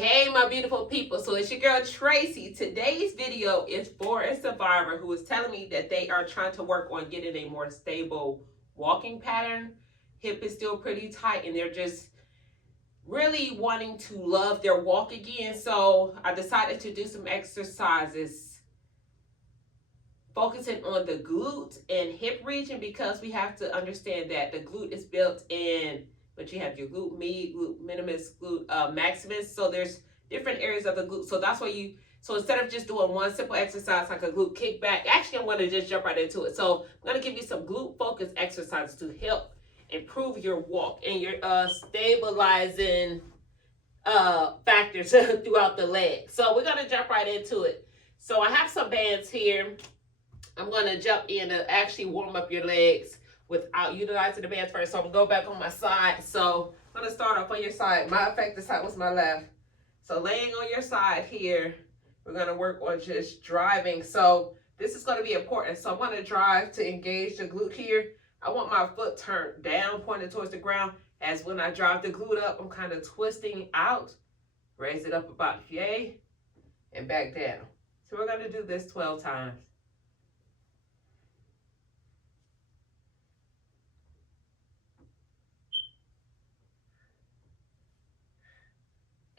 Hey, my beautiful people. So it's your girl Tracy. Today's video is for a survivor who is telling me that they are trying to work on getting a more stable walking pattern. Hip is still pretty tight and they're just really wanting to love their walk again. So I decided to do some exercises focusing on the glute and hip region, because we have to understand that the glute is built in, but you have your glute med, glute minimus, glute maximus. So there's different areas of the glute. So that's why so instead of just doing one simple exercise like a glute kickback, actually I'm going to just jump right into it. So I'm going to give you some glute focused exercises to help improve your walk and your stabilizing factors throughout the leg. So we're going to jump right into it. So I have some bands here. I'm going to jump in to actually warm up your legs without utilizing the bands first. So I'm going to go back on my side. So I'm going to start off on your side. My effective side was my left. So laying on your side here, we're going to work on just driving. So this is going to be important. So I'm going to drive to engage the glute here. I want my foot turned down, pointed towards the ground. As when I drive the glute up, I'm kind of twisting out. Raise it up about yay and back down. So we're going to do this 12 times.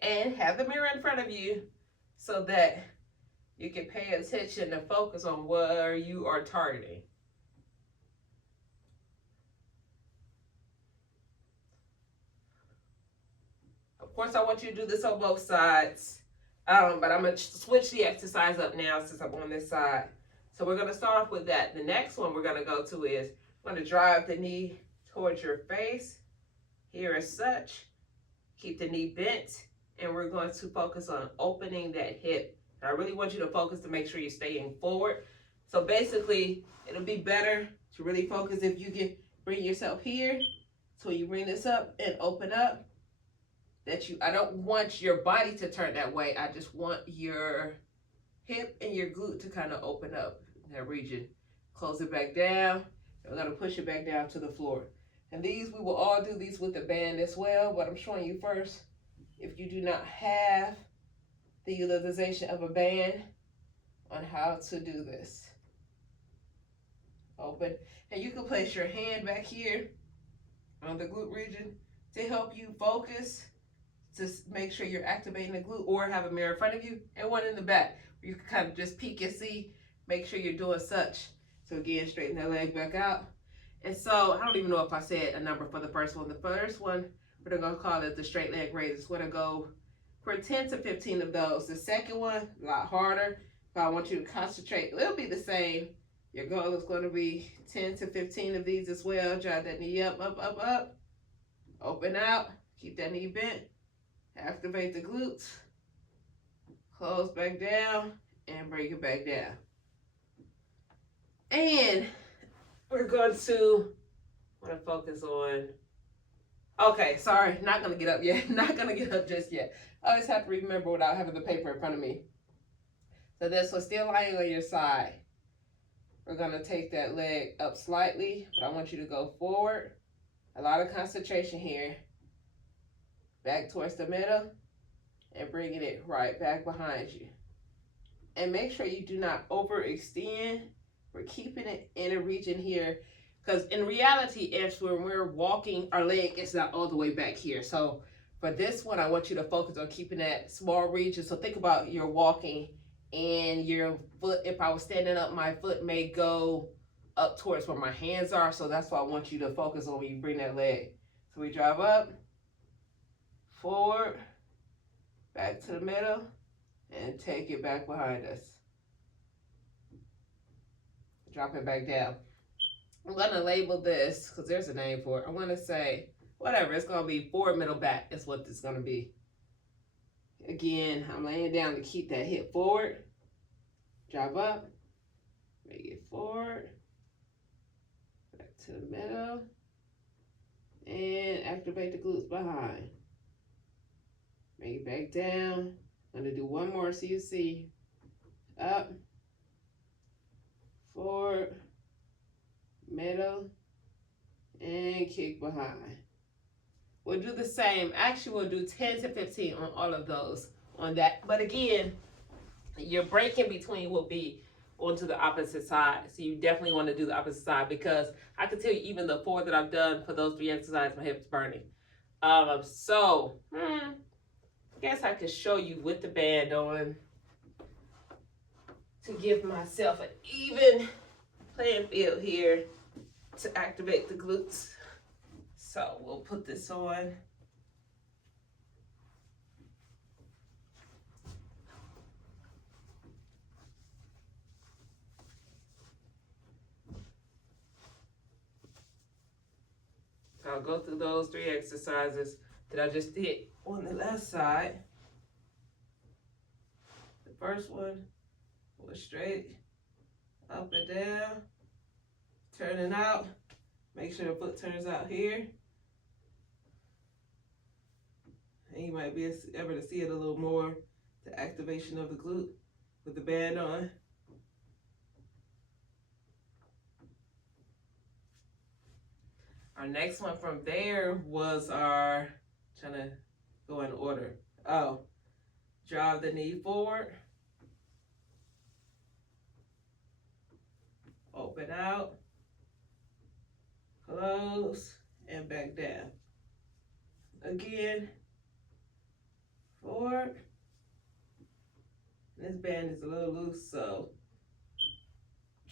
And have the mirror in front of you so that you can pay attention and focus on where you are targeting. Of course, I want you to do this on both sides, but I'm going to switch the exercise up now since I'm on this side. So we're going to start off with that. The next one we're going to go to is I'm going to drive the knee towards your face here as such. Keep the knee bent. And we're going to focus on opening that hip. And I really want you to focus to make sure you're staying forward. So basically, it'll be better to really focus if you can bring yourself here. So you bring this up and open up. I don't want your body to turn that way. I just want your hip and your glute to kind of open up in that region. Close it back down. And we're going to push it back down to the floor. And we will all do these with the band as well, but I'm showing you first. If you do not have the utilization of a band, on how to do this. Open. And you can place your hand back here on the glute region to help you focus, to make sure you're activating the glute, or have a mirror in front of you and one in the back. You can kind of just peek and see, make sure you're doing such. So again, straighten that leg back out. And so I don't even know if I said a number for the first one. The first one, we're going to call it the straight leg raises. We're going to go for 10 to 15 of those. The second one, a lot harder. But I want you to concentrate. It'll be the same. Your goal is going to be 10 to 15 of these as well. Drive that knee up, up, up, up. Open out. Keep that knee bent. Activate the glutes. Close back down and bring it back down. And we're going to focus on, okay, sorry, not going to get up yet. Not going to get up just yet. I always have to remember without having the paper in front of me. So this one's still lying on your side. We're going to take that leg up slightly, but I want you to go forward. A lot of concentration here. Back towards the middle and bringing it right back behind you. And make sure you do not overextend. We're keeping it in a region here, because in reality, when we're walking, our leg is not all the way back here. So for this one, I want you to focus on keeping that small region. So think about you're walking and your foot, if I was standing up, my foot may go up towards where my hands are. So that's why I want you to focus on when you bring that leg. So we drive up, forward, back to the middle, and take it back behind us. Drop it back down. I'm going to label this, because there's a name for it. I'm going to say, whatever, it's going to be forward, middle, back. That's what this is going to be. Again, I'm laying down to keep that hip forward. Drive up. Make it forward. Back to the middle. And activate the glutes behind. Bring it back down. I'm going to do one more so you see. Up. Forward. Middle. And kick behind. we'll do the same. Actually, we'll do 10 to 15 on all of those on that. But again, your break in between will be onto the opposite side. So you definitely want to do the opposite side, because I can tell you, even the 4 that I've done for those 3 exercises, my hip's burning. I guess I could show you with the band on to give myself an even playing field here to activate the glutes. So we'll put this on. I'll go through those 3 exercises that I just did on the left side. The first one was straight, up and down, turning out. Make sure the foot turns out here. And you might be able to see it a little more, the activation of the glute with the band on. Our next one from there was our, trying to go in order. Oh, drive the knee forward. Open out. Close and back down. Again, forward. This band is a little loose, so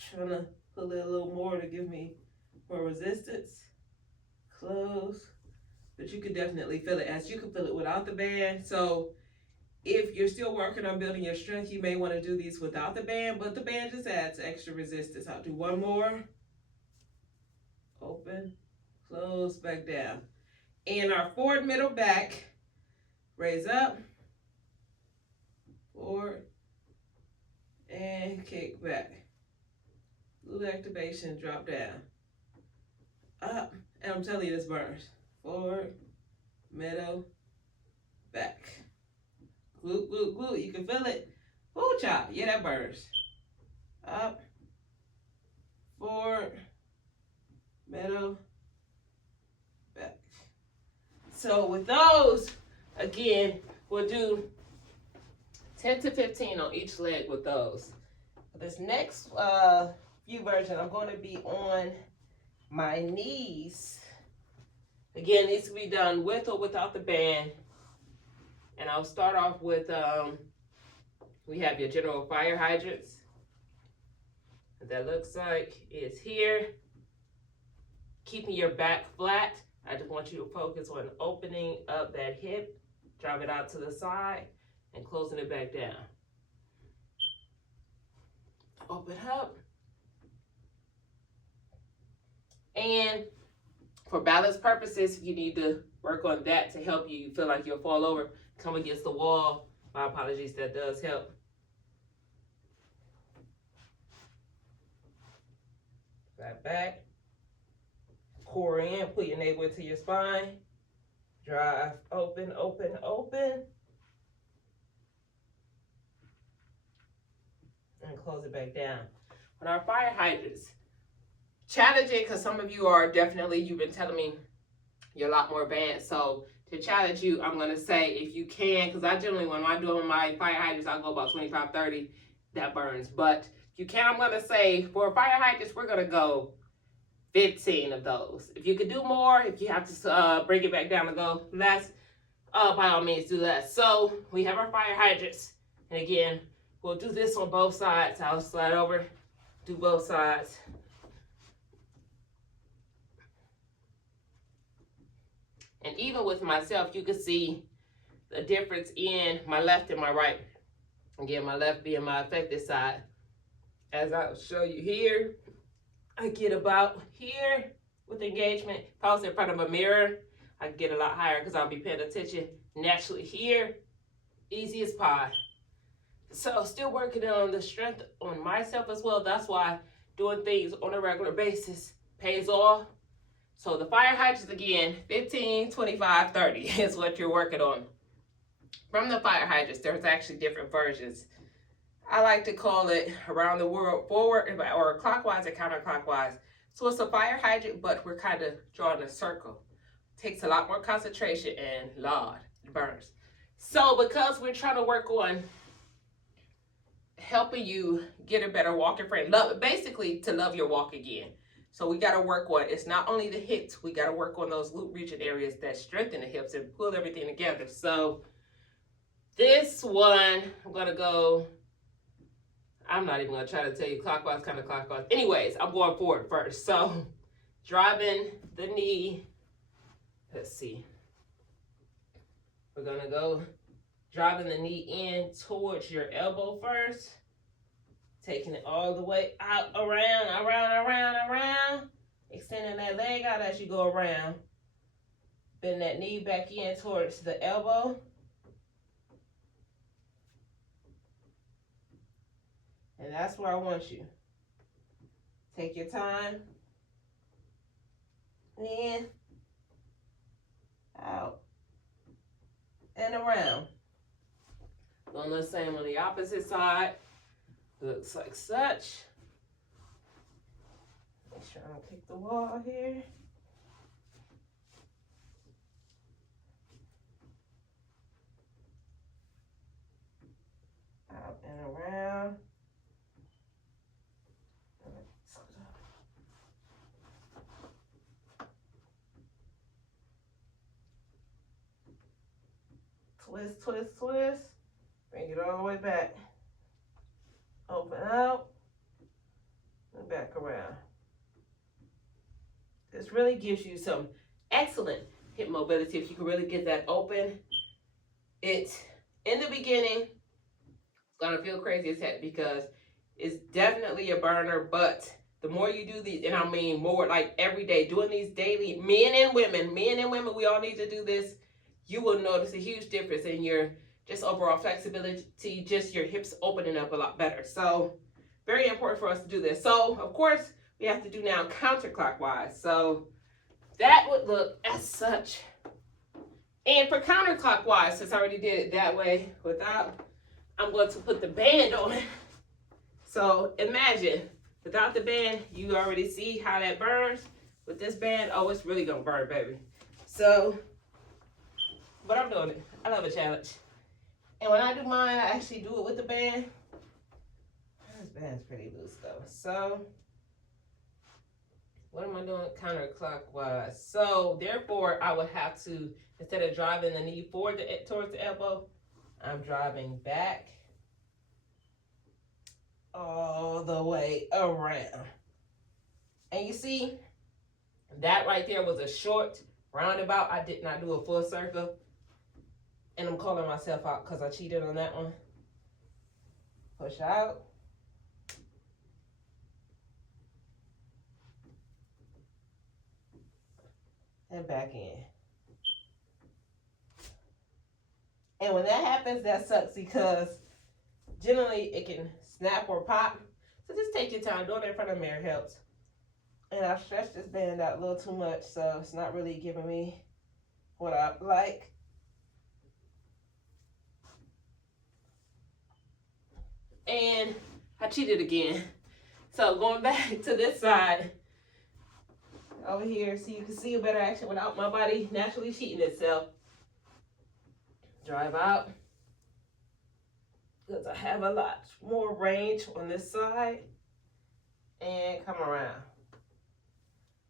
trying to pull it a little more to give me more resistance. Close, but you could definitely feel it, as you can feel it without the band. So if you're still working on building your strength, you may want to do these without the band, but the band just adds extra resistance. I'll do one more. Open, close, back down. And our forward, middle, back. Raise up, forward, and kick back. Glute activation, drop down. Up, and I'm telling you, this burns. Forward, middle, back. Glute, glute, glute. You can feel it. Ooh, chop. Yeah, that burns. Up, forward, middle, back. So with those, again, we'll do 10 to 15 on each leg with those. This next few version, I'm going to be on my knees. Again, these can be done with or without the band. And I'll start off with, we have your general fire hydrants. What that looks like is here. Keeping your back flat. I just want you to focus on opening up that hip, drive it out to the side, and closing it back down. Open up. And for balance purposes, if you need to work on that to help you feel like you'll fall over, come against the wall. My apologies, that does help. Flat back. Core in, put your navel into your spine. Drive, open, open, open. And close it back down. On our fire hydrants, challenge it, because some of you are definitely, you've been telling me you're a lot more advanced. So to challenge you, I'm going to say, if you can, because I generally, when I'm doing my fire hydrants, I'll go about 25, 30. That burns. But if you can, I'm going to say, for fire hydrants, we're going to go 15 of those. If you could do more, if you have to bring it back down and go less, by all means do less. So we have our fire hydrants. And again, we'll do this on both sides. I'll slide over, do both sides. And even with myself, you can see the difference in my left and my right. Again, my left being my affected side. As I'll show you here, I get about here with engagement. If I was in front of a mirror, I get a lot higher because I'll be paying attention. Naturally here, easy as pie. So still working on the strength on myself as well. That's why doing things on a regular basis pays off. So the fire hydrants, again, 15, 25, 30 is what you're working on. From the fire hydrants, there's actually different versions. I like to call it around the world forward or clockwise or counterclockwise. So it's a fire hydrant, but we're kind of drawing a circle takes a lot more concentration, and Lord, it burns. So because we're trying to work on helping you get a better walking frame, basically to love your walk again. So we got to work on, it's not only the hips, we got to work on those glute region areas that strengthen the hips and pull everything together. So this one, I'm going to go, I'm not even going to try to tell you clockwise, counterclockwise. Anyways, I'm going forward first. So driving the knee, let's see. We're going to go driving the knee in towards your elbow first. Taking it all the way out, around. Extending that leg out as you go around. Bend that knee back in towards the elbow. And that's where I want you. Take your time. In, out, and around. Doing the same on the opposite side. Looks like such. Make sure I don't kick the wall here. Out and around. Twist, twist, twist. Bring it all the way back. Open out. And back around. This really gives you some excellent hip mobility if you can really get that open. It, in the beginning, it's going to feel crazy as heck because it's definitely a burner, but the more you do these, and I mean more like every day, doing these daily, men and women, we all need to do this. You will notice a huge difference in your just overall flexibility, just your hips opening up a lot better. So very important for us to do this. So of course we have to do now counterclockwise. So that would look as such. And for counterclockwise, since I already did it that way without, I'm going to put the band on it. So imagine without the band, you already see how that burns. With this band, oh, it's really gonna burn, baby. So, but I'm doing it. I love a challenge. And when I do mine, I actually do it with the band. This band's pretty loose though. So, what am I doing counterclockwise? So, therefore, I would have to, instead of driving the knee forward towards the elbow, I'm driving back all the way around. And you see, that right there was a short roundabout. I did not do a full circle. And I'm calling myself out because I cheated on that one. Push out. And back in. And when that happens, that sucks because generally it can snap or pop. So just take your time. Doing it in front of the mirror helps. And I've stretched this band out a little too much, so it's not really giving me what I like. And I cheated again. So going back to this side, over here, so you can see a better action without my body naturally cheating itself. Drive out. Because I have a lot more range on this side. And come around.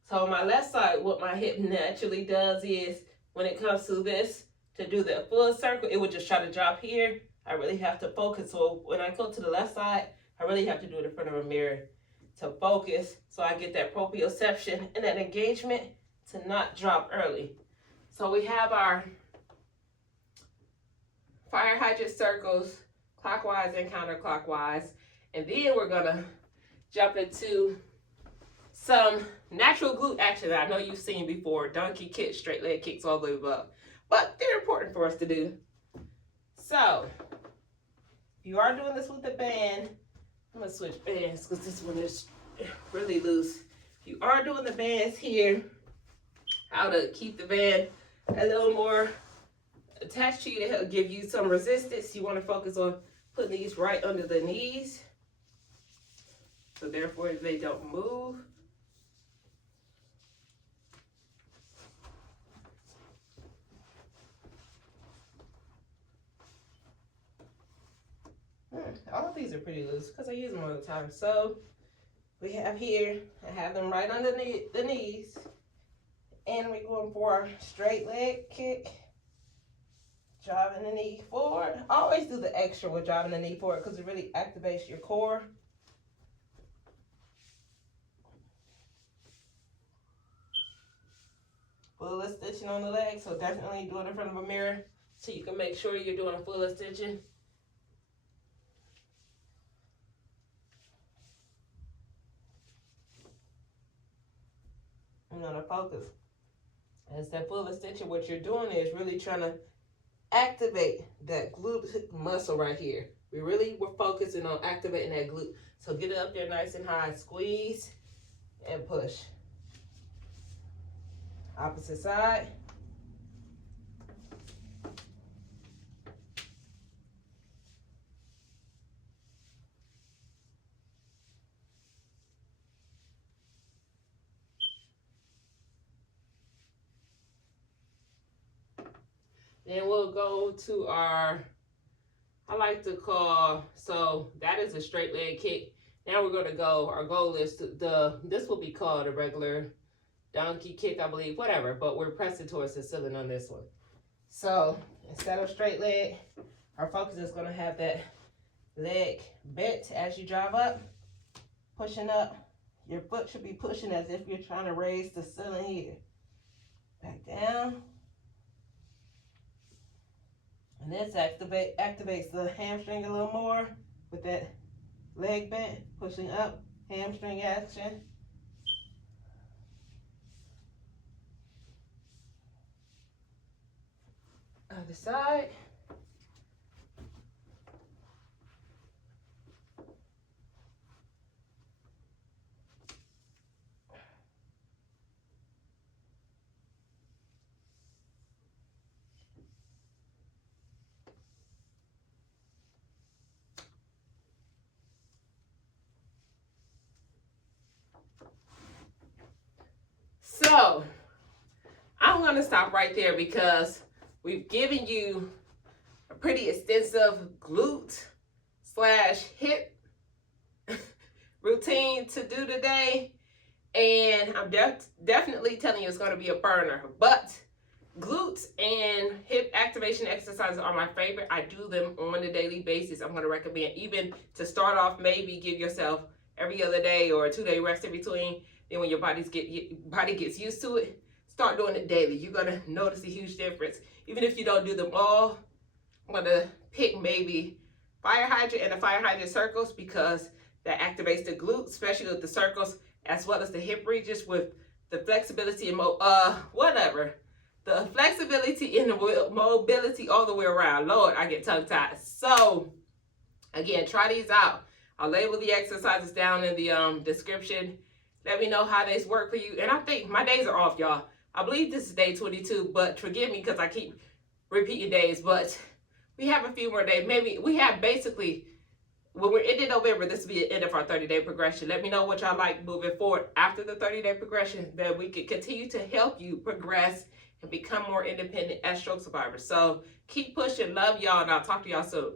So on my left side, what my hip naturally does is, when it comes to this, to do the full circle, it would just try to drop here. I really have to focus. So when I go to the left side, I really have to do it in front of a mirror to focus so I get that proprioception and that engagement to not drop early. So we have our fire hydrant circles, clockwise and counterclockwise. And then we're gonna jump into some natural glute action that I know you've seen before. Donkey kicks, straight leg kicks, all the above. But they're important for us to do. So, if you are doing this with the band, I'm gonna switch bands because this one is really loose. If you are doing the bands here, how to keep the band a little more attached to you to help give you some resistance. You want to focus on putting these right under the knees, so therefore they don't move. these are pretty loose because I use them all the time. So we have here, I have them right underneath the knees. And we're going for our straight leg kick. Driving the knee forward. Always do the extra with driving the knee forward because it really activates your core. Full extension on the leg, so definitely do it in front of a mirror so you can make sure you're doing a full extension. I'm gonna focus. As that full extension, what you're doing is really trying to activate that glute muscle right here. We're focusing on activating that glute. So get it up there nice and high, squeeze and push. Opposite side. Then we'll go to our, I like to call, so that is a straight leg kick. Now we're gonna go, our goal is to, this will be called a regular donkey kick, I believe, whatever, but we're pressing towards the ceiling on this one. So instead of straight leg, our focus is gonna have that leg bent as you drive up, pushing up. Your foot should be pushing as if you're trying to raise the ceiling here. Back down. And this activates the hamstring a little more with that leg bent, pushing up, hamstring action. Other side. So I'm going to stop right there because we've given you a pretty extensive glute / hip routine to do today. And I'm definitely telling you it's going to be a burner. But glutes and hip activation exercises are my favorite. I do them on a daily basis. I'm going to recommend, even to start off, maybe give yourself every other day or a 2-day rest in between. Then when your body gets used to it, start doing it daily. You're going to notice a huge difference. Even if you don't do them all, I'm going to pick maybe fire hydrant and the fire hydrant circles because that activates the glutes, especially with the circles, as well as the hip regions with the flexibility and the flexibility and the mobility all the way around. Lord, I get tongue-tied. So, again, try these out. I'll label the exercises down in the description. Let me know how these work for you. And I think my days are off, y'all. I believe this is day 22, but forgive me because I keep repeating days. But we have a few more days. Maybe we have basically, when we're ending November, this will be the end of our 30-day progression. Let me know what y'all like moving forward after the 30-day progression, that we can continue to help you progress and become more independent as stroke survivors. So keep pushing. Love y'all, and I'll talk to y'all soon.